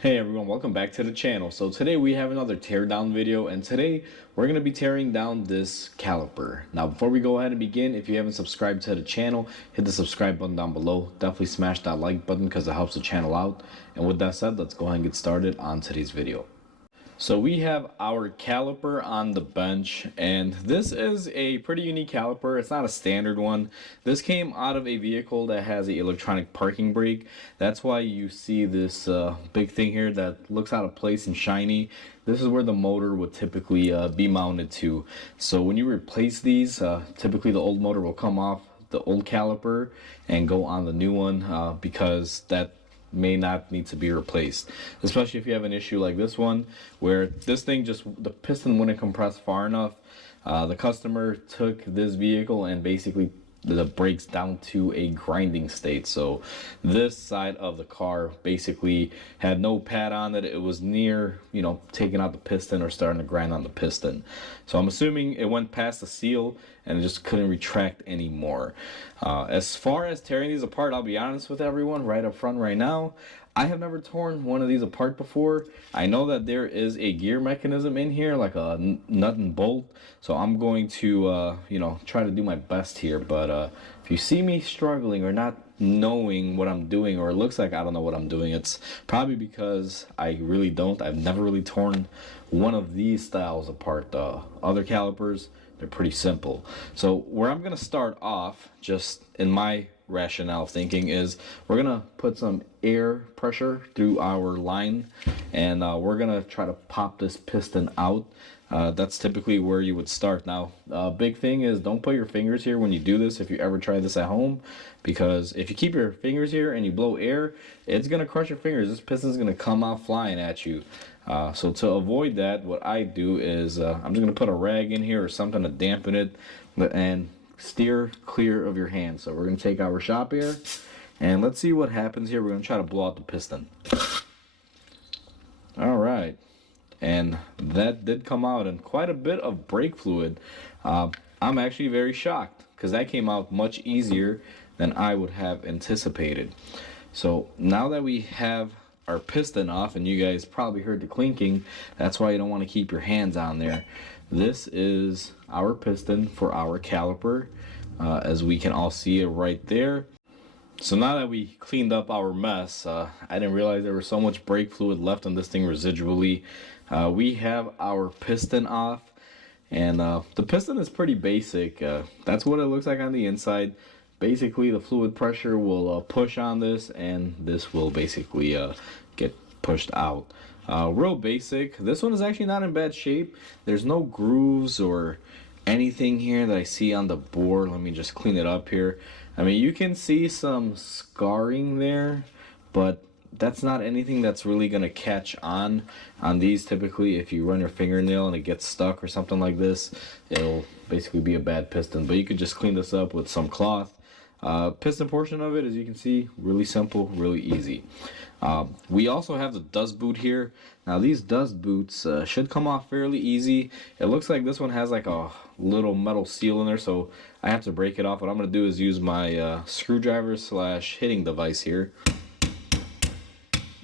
Hey everyone, welcome back to the channel. So today we have another teardown video, and today we're going to be tearing down this caliper. Now before we go ahead and begin, if you haven't subscribed to the channel, hit the subscribe button down below. Definitely smash that like button because it helps the channel out. And with that said, let's go ahead and get started on today's video. So we have our caliper on the bench, and this is a pretty unique caliper. It's not a standard one. This came out of a vehicle that has an electronic parking brake. That's why you see this big thing here that looks out of place and shiny. This is where the motor would typically be mounted to. So when you replace these, typically the old motor will come off the old caliper and go on the new one because that may not need to be replaced, especially if you have an issue like this one where this thing just the piston wouldn't compress far enough. The customer took this vehicle and basically the brakes down to a grinding state. So this side of the car basically had no pad on it. It was near, taking out the piston or starting to grind on the piston. So I'm assuming it went past the seal and it just couldn't retract anymore. As far as tearing these apart, I'll be honest with everyone right up front right now, I have never torn one of these apart before. I know that there is a gear mechanism in here, like a nut and bolt. So I'm going to, try to do my best here. But if you see me struggling or not knowing what I'm doing, or it looks like I don't know what I'm doing, it's probably because I really don't. I've never really torn one of these styles apart. Other calipers, they're pretty simple. So where I'm going to start off, just in my rationale thinking, is we're gonna put some air pressure through our line, and we're gonna try to pop this piston out. That's typically where you would start. Now, big thing is don't put your fingers here when you do this if you ever try this at home, because if you keep your fingers here and you blow air, it's gonna crush your fingers. This piston's gonna come out flying at you. So to avoid that, what I do is I'm just gonna put a rag in here or something to dampen it, and steer clear of your hand. So we're going to take our shop air and let's see what happens here. We're going to try to blow out the piston. All right, and that did come out and quite a bit of brake fluid. I'm actually very shocked because that came out much easier than I would have anticipated. So now that we have our piston off, and you guys probably heard the clinking, that's why you don't want to keep your hands on there. This is our piston for our caliper, as we can all see it right there. So now that we cleaned up our mess, I didn't realize there was so much brake fluid left on this thing residually. We have our piston off, and the piston is pretty basic. That's what it looks like on the inside. Basically, the fluid pressure will push on this, and this will basically get pushed out. Real basic. This one is actually not in bad shape. There's no grooves or anything here that I see on the board. Let me just clean it up here. I mean, you can see some scarring there, but that's not anything that's really going to catch on these. Typically, if you run your fingernail and it gets stuck or something like this, it'll basically be a bad piston. But you could just clean this up with some cloth. Piston portion of it, as you can see, really simple, really easy. We also have the dust boot here. Now these dust boots should come off fairly easy. It looks like this one has like a little metal seal in there, so I have to break it off. What I'm going to do is use my screwdriver slash hitting device here,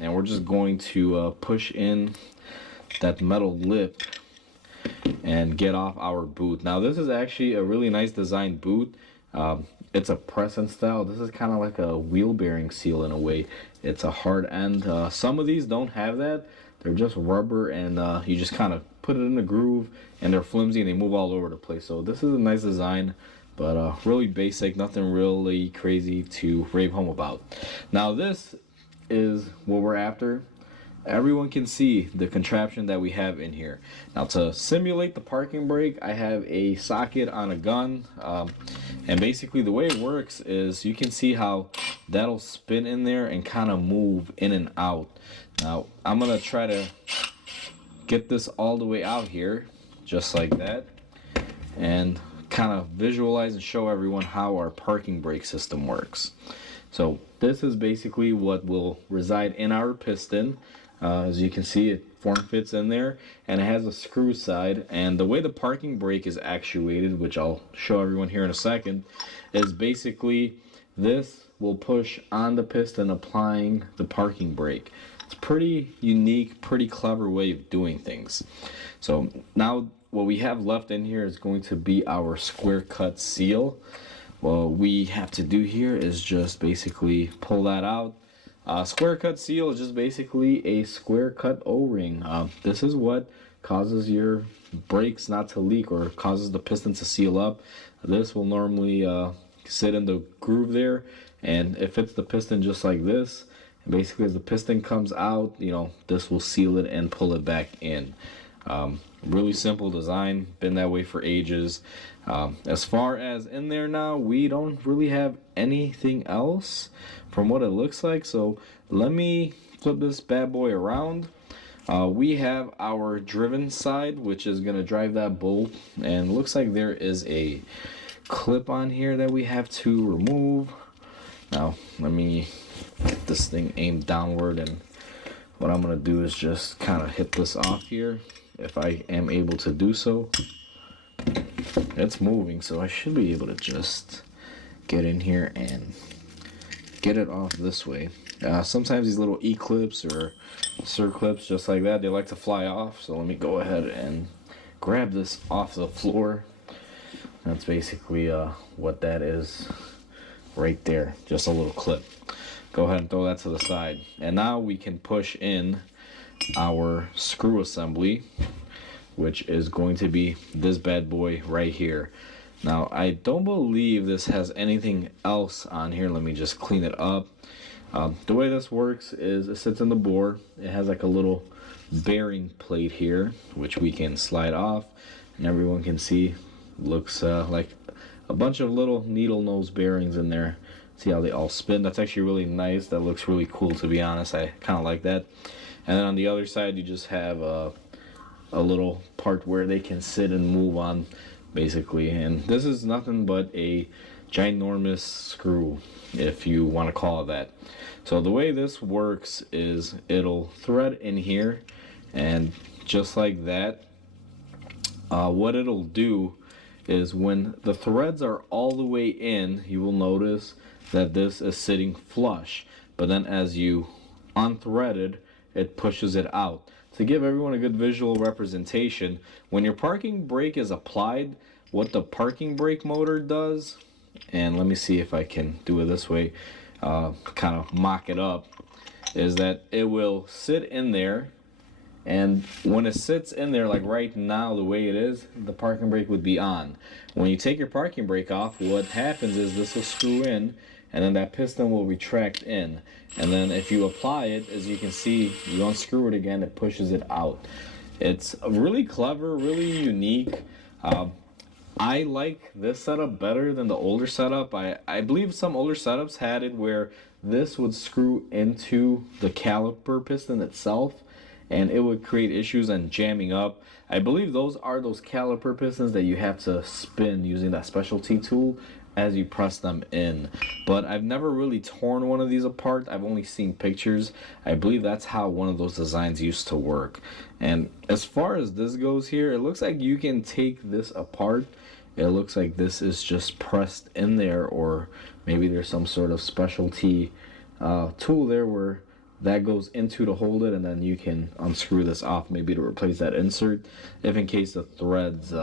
and we're just going to push in that metal lip and get off our boot. Now this is actually a really nice design boot. It's a press-in style. This is kind of like a wheel bearing seal in a way. It's a hard end. Some of these don't have that. They're just rubber, and you just kind of put it in the groove, and they're flimsy and they move all over the place. So this is a nice design, but really basic, nothing really crazy to rave home about. Now this is what we're after. Everyone can see the contraption that we have in here. Now to simulate the parking brake, I have a socket on a gun, and basically the way it works is you can see how that'll spin in there and kind of move in and out. Now I'm gonna try to get this all the way out here just like that, and kind of visualize and show everyone how our parking brake system works. So this is basically what will reside in our piston. As you can see, it form fits in there, and it has a screw side. And the way the parking brake is actuated, which I'll show everyone here in a second, is basically this will push on the piston, applying the parking brake. It's pretty unique, pretty clever way of doing things. So now what we have left in here is going to be our square cut seal. What we have to do here is just basically pull that out. Square cut seal is just basically a square cut O-ring. This is what causes your brakes not to leak or causes the piston to seal up. This will normally sit in the groove there, and it fits the piston just like this. And basically, as the piston comes out, this will seal it and pull it back in. Really simple design, been that way for ages. As far as in there now, we don't really have anything else from what it looks like. So let me flip this bad boy around. We have our driven side, which is going to drive that bolt, and looks like there is a clip on here that we have to remove. Now let me get this thing aimed downward, and what I'm going to do is just kind of hit this off here if I am able to do so. It's moving, so I should be able to just get in here and get it off this way. Sometimes these little E-clips or circlips just like that, they like to fly off, so let me go ahead and grab this off the floor. That's basically what that is right there, just a little clip. Go ahead and throw that to the side, and now we can push in our screw assembly, which is going to be this bad boy right here. Now I don't believe this has anything else on here. Let me just clean it up. The way this works is it sits in the bore. It has like a little bearing plate here, which we can slide off, and everyone can see looks like a bunch of little needle nose bearings in there. See how they all spin? That's actually really nice. That looks really cool, to be honest. I kind of like that. And then on the other side, you just have a little part where they can sit and move on, basically. And this is nothing but a ginormous screw, if you want to call it that. So the way this works is it'll thread in here, and just like that, what it'll do is when the threads are all the way in, you will notice that this is sitting flush. But then as you unthread it pushes it out. To give everyone a good visual representation, when your parking brake is applied, what the parking brake motor does, and let me see if I can do it this way, kind of mock it up, is that it will sit in there, and when it sits in there, like right now the way it is, the parking brake would be on. When you take your parking brake off, what happens is this will screw in, and then that piston will retract in. And then if you apply it, as you can see, you unscrew it again, it pushes it out. It's really clever, really unique. I like this setup better than the older setup. I believe some older setups had it where this would screw into the caliper piston itself, and it would create issues and jamming up. I believe those are those caliper pistons that you have to spin using that specialty tool as you press them in. But I've never really torn one of these apart. I've only seen pictures. I believe that's how one of those designs used to work. And as far as this goes here, it looks like you can take this apart. It looks like this is just pressed in there, or maybe there's some sort of specialty tool there where that goes into to hold it, and then you can unscrew this off, maybe to replace that insert if in case the threads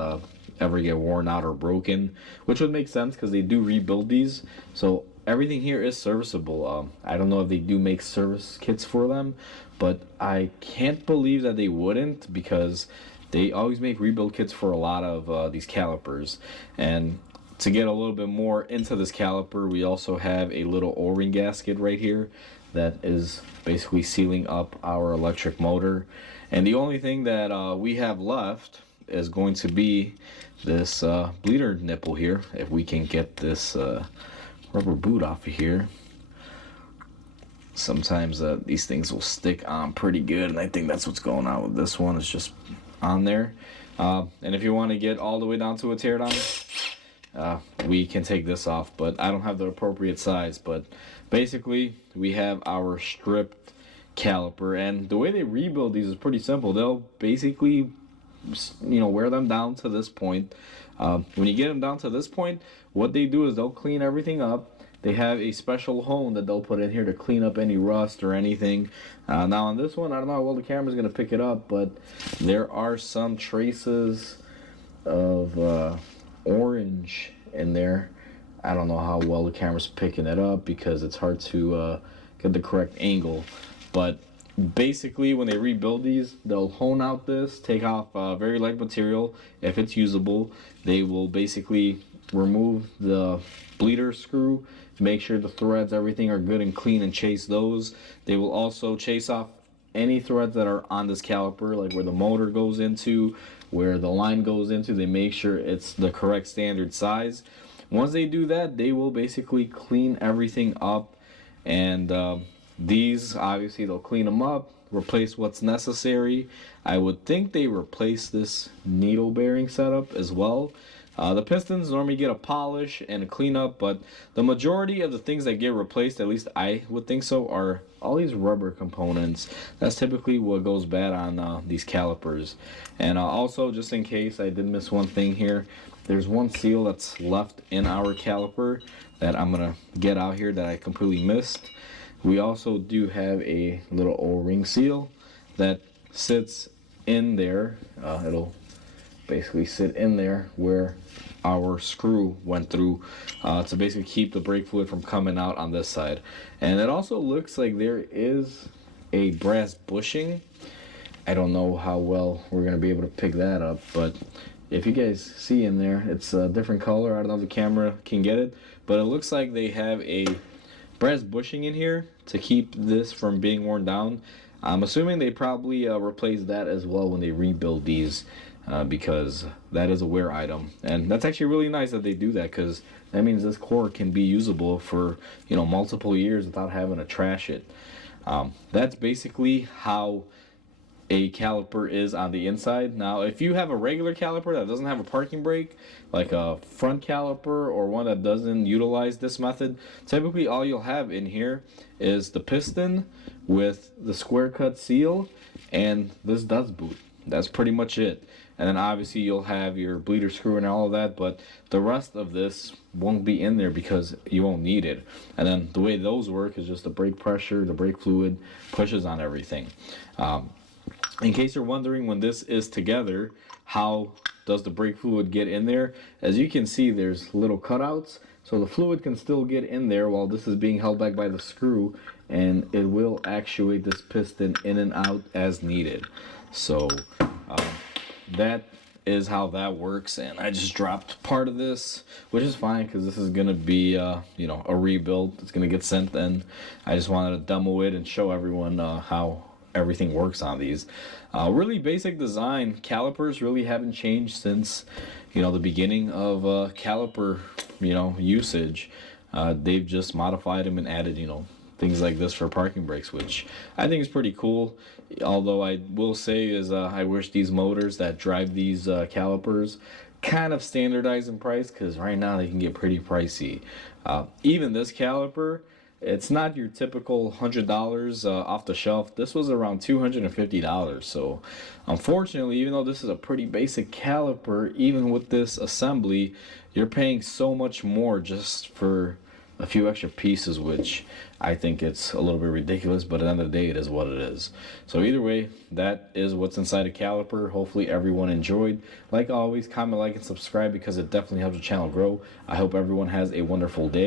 ever get worn out or broken, which would make sense because they do rebuild these. So everything here is serviceable. I don't know if they do make service kits for them, but I can't believe that they wouldn't, because they always make rebuild kits for a lot of these calipers. And to get a little bit more into this caliper, we also have a little O-ring gasket right here that is basically sealing up our electric motor. And the only thing that we have left is going to be this bleeder nipple here. If we can get this rubber boot off of here. Sometimes these things will stick on pretty good, and I think that's what's going on with this one. It's just on there. And if you want to get all the way down to a teardown, we can take this off, but I don't have the appropriate size. But basically, we have our stripped caliper, and the way they rebuild these is pretty simple. They'll basically, wear them down to this point. When you get them down to this point, what they do is they'll clean everything up, they have a special hone that they'll put in here to clean up any rust or anything. Now on this one, I don't know how well the camera's gonna pick it up, but there are some traces of orange in there. I don't know how well the camera's picking it up because it's hard to get the correct angle, but basically when they rebuild these, they'll hone out this, take off very light material if it's usable. They will basically remove the bleeder screw, make sure the threads, everything are good and clean, and chase those. They will also chase off any threads that are on this caliper, like where the motor goes into, where the line goes into. They make sure it's the correct standard size. Once they do that, they will basically clean everything up, and these, obviously, they'll clean them up, replace what's necessary. I would think they replace this needle bearing setup as well. The pistons normally get a polish and a cleanup, but the majority of the things that get replaced, at least I would think so, are all these rubber components. That's typically what goes bad on these calipers. And also, just in case I did miss one thing here, there's one seal that's left in our caliper that I'm gonna get out here that I completely missed. We also do have a little O-ring seal that sits in there. It'll basically sit in there where our screw went through to basically keep the brake fluid from coming out on this side. And it also looks like there is a brass bushing. I don't know how well we're gonna be able to pick that up, but if you guys see in there, it's a different color. I don't know if the camera can get it, but it looks like they have a brass bushing in here to keep this from being worn down. I'm assuming they probably replace that as well when they rebuild these, because that is a wear item, and that's actually really nice that they do that, because that means this core can be usable for, you know, multiple years without having to trash it. That's basically how a caliper is on the inside. Now, if you have a regular caliper that doesn't have a parking brake, like a front caliper or one that doesn't utilize this method, typically all you'll have in here is the piston with the square cut seal and this dust boot. That's pretty much it. And then obviously you'll have your bleeder screw and all of that, but the rest of this won't be in there because you won't need it. And then the way those work is just the brake pressure, the brake fluid pushes on everything. In case you're wondering, when this is together, how does the brake fluid get in there? As you can see, there's little cutouts, so the fluid can still get in there while this is being held back by the screw, and it will actuate this piston in and out as needed. So that is how that works. And I just dropped part of this, which is fine because this is gonna be you know, a rebuild. It's gonna get sent in. I just wanted to demo it and show everyone how everything works on these. Really basic design. Calipers really haven't changed since, you know, the beginning of caliper, you know, usage. They've just modified them and added, you know, things like this for parking brakes, which I think is pretty cool. Although I will say is I wish these motors that drive these calipers kind of standardize in price, because right now they can get pretty pricey. Even this caliper, it's not your typical $100 off the shelf. This was around $250. So unfortunately, even though this is a pretty basic caliper, even with this assembly, you're paying so much more just for a few extra pieces, which I think it's a little bit ridiculous, but at the end of the day, it is what it is. So either way, that is what's inside a caliper. Hopefully everyone enjoyed. Like always, comment, like, and subscribe because it definitely helps the channel grow. I hope everyone has a wonderful day.